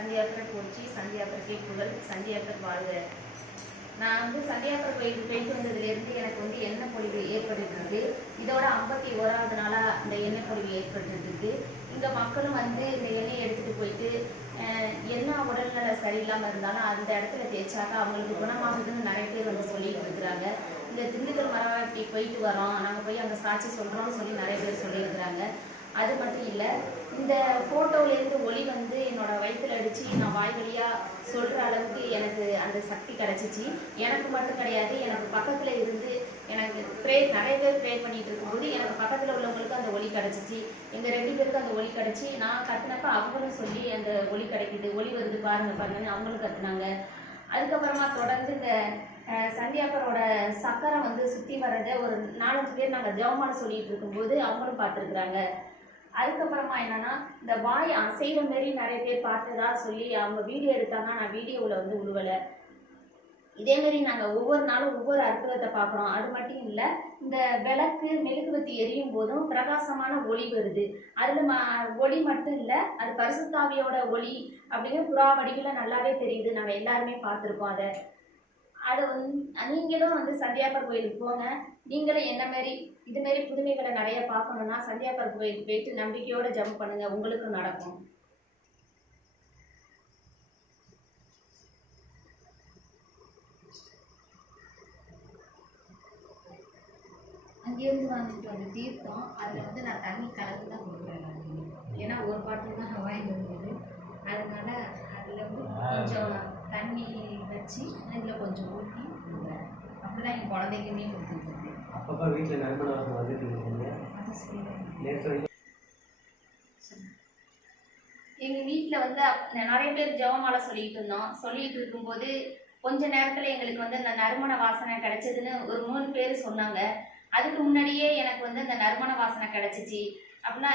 சந்தியாபுரம் போச்சு, சந்தியாபுரத்தை புகழ், சந்தியாபுரம் வாழ்க. நான் சந்தியாபுரம் கோயிலுக்கு போயிட்டு வந்ததுலேருந்து எனக்கு எண்ணெய் பொழிவு ஏற்பட்டு இருக்கு. இதோட 51வது நாளாக இந்த எண்ணெய் பொழிவு ஏற்பட்டு இருக்கு. இங்கே மக்களும் இந்த எண்ணெயை எடுத்துகிட்டு போயிட்டு என்ன உடல்நல சரியில்லாமல் இருந்தாலும் அந்த இடத்துல தேய்ச்சாக்கா அவங்களுக்கு குணமாகுதுன்னு நிறைய பேர் சொல்லிட்டு இருக்கிறாங்க. இந்த திண்டுக்கல் மரவாட்டி போயிட்டு வரோம், நாங்கள் போய் அங்கே சாட்சி சொல்கிறோம்னு சொல்லி நிறைய பேர் சொல்லியிருக்கிறாங்க. அது மட்டும் இல்லை, இந்த ஃபோட்டோவிலேருந்து ஒளி என்னோட வயிற்றில் அடித்து நான் வாய் வழியாக சொல்கிற அளவுக்கு எனக்கு அந்த சக்தி கிடச்சிச்சு. எனக்கு மட்டும் கிடையாது, எனக்கு பக்கத்தில் இருந்து எனக்கு நிறைய பேர் ப்ரே பண்ணிகிட்டு இருக்கும்போது எனக்கு பக்கத்தில் உள்ளவங்களுக்கு அந்த ஒளி கிடச்சிச்சு. எங்கள் 2 பேருக்கு அந்த ஒளி கிடச்சி நான் கற்றுனப்ப அவங்களும் சொல்லி அந்த ஒளி கிடைக்குது, ஒளி வருது பாருங்கன்னு அவங்களும் கற்றுனாங்க. அதுக்கப்புறமா தொடர்ந்து இந்த சந்தியாபரோட சக்கரம் சுற்றி வர்றதை ஒரு 4-5 பேர் நாங்கள் ஜெபமாலை சொல்லிட்டு இருக்கும்போது அவங்களும் பார்த்துருக்குறாங்க. அதுக்கப்புறமா என்னன்னா, இந்த வாய் அசைகிற மாரி நிறைய பேர் பார்த்ததா சொல்லி அவங்க வீடியோ எடுத்தாங்க. நான் வீடியோவில் உழுவலை. இதேமாரி நாங்கள் ஒவ்வொரு நாளும் ஒவ்வொரு அற்புதத்தை பார்க்குறோம். அது மட்டும் இல்லை, இந்த விளக்கு மெழுகுவத்தி எரியும் போதும் பிரகாசமான ஒளி வருது. அதில் ஒளி மட்டும் இல்லை, அது பரிசுத்தாவியோட ஒளி அப்படிங்கிற புறா வடிவில் நல்லாவே தெரியுது. நாங்கள் எல்லாருமே பார்த்துருக்கோம். அதை நீங்களும் சந்தியாபுரம் கோயிலுக்கு போங்க. நீங்களும் இதுமாரி புதுமைகளை நிறைய பார்க்கணுன்னா சந்தியாபுரம் கோயிலுக்கு போயிட்டு நம்பிக்கையோட ஜெபம் பண்ணுங்க, உங்களுக்கும் நடக்கும். அங்கேருந்து வாங்கிட்டு தீர்த்தம் அதில் நான் தண்ணி கலந்து தான் கொடுக்குறேன். ஏன்னா ஒரு பாட்டில் தான் வாங்கிட்டு வந்தது. அதனால அதில் கொஞ்சம் தண்ணி வச்சு இதில் கொஞ்சம் ஊற்றி அப்படிதான் என் குழந்தைக்குமே கொடுத்துருக்கேன். அப்பப்போ வீட்டில் நண்பன் வந்துட்டு எங்கள் வீட்டில் நிறைய பேர் ஜெபமாலை சொல்லிட்டு இருக்கும்போது கொஞ்ச நேரத்தில் எங்களுக்கு இந்த நறுமண வாசனை கிடைச்சதுன்னு ஒரு 3 பேர் சொன்னாங்க. அதுக்கு முன்னாடியே எனக்கு இந்த நறுமண வாசனை கிடைச்சிச்சு. அப்படின்னா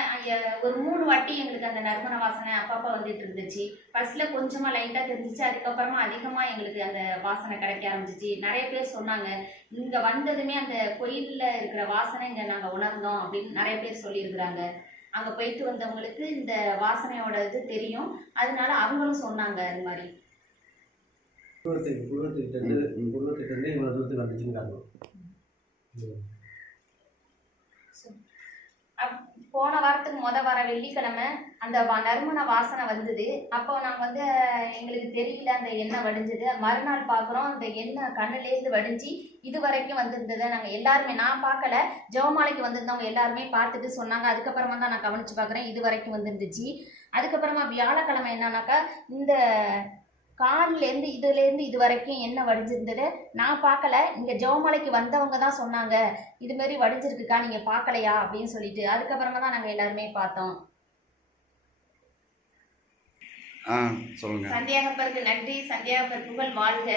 ஒரு 3 வாட்டி எங்களுக்கு அந்த நறுமண வாசனை அப்பப்போ வந்துட்டு இருந்துச்சு. ஃபர்ஸ்ட்ல கொஞ்சமாக லைட்டாக தெரிஞ்சிச்சு, அதுக்கப்புறமா அதிகமாக எங்களுக்கு அந்த வாசனை கிடைக்க ஆரம்பிச்சிச்சு. நிறைய பேர் சொன்னாங்க, இங்கே வந்ததுமே அந்த கோயிலில் இருக்கிற வாசனை இங்கே நாங்கள் உணர்ந்தோம் அப்படின்னு நிறைய பேர் சொல்லியிருக்கிறாங்க. அங்கே போயிட்டு வந்தவங்களுக்கு இந்த வாசனையோட இது தெரியும், அதனால அவங்களும் சொன்னாங்க. அது மாதிரி இவ்வளோ தூரத்துக்கு வந்துச்சுங்கிறாங்க. போன வாரத்துக்கு வர வெள்ளிக்கிழமை அந்த நறுமண வாசனை வந்தது. அப்போ நாங்கள் எங்களுக்கு தெரியல அந்த எண்ணெய் வடிஞ்சது. மறுநாள் பார்க்குறோம் அந்த எண்ணெய் கண்ணுலேருந்து வடிஞ்சு இது வரைக்கும் வந்திருந்ததை நாங்கள் எல்லாருமே, நான் பார்க்கல, ஜெபமாலைக்கு வந்திருந்தவங்க எல்லாருமே பார்த்துட்டு சொன்னாங்க. அதுக்கப்புறமா தான் நான் கவனித்து பார்க்குறேன், இது வரைக்கும் வந்துருந்துச்சு. அதுக்கப்புறமா வியாழக்கிழமை என்னன்னாக்கா இந்த காலிலேருந்து இது வரைக்கும் என்ன வடிஞ்சிருந்தது நான் பார்க்கல. இங்கே ஜெபமாலைக்கு வந்தவங்க தான் சொன்னாங்க, இதுமாரி வடிஞ்சிருக்குக்கா, நீங்கள் பார்க்கலையா அப்படின்னு சொல்லிட்டு. அதுக்கப்புறமா தான் நாங்கள் எல்லாருமே பார்த்தோம். சொல்லுங்க. சந்தியாகப்பருக்கு நன்றி, சந்தியாகப்பர் புகழ் வாழ்க.